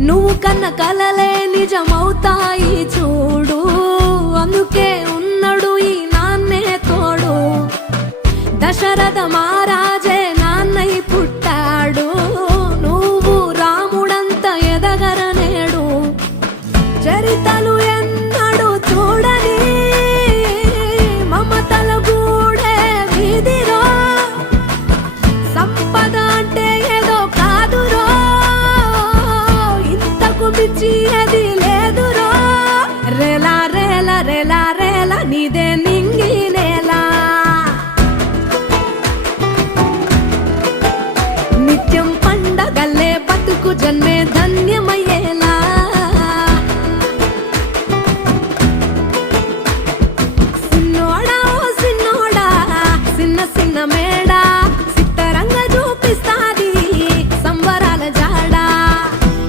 నువ్వు కన్న కలలే నిజమవుతాయి చూడు, అందుకే ఉన్నాడు ఈ నాన్నే తోడు. దశరథ మహారాజే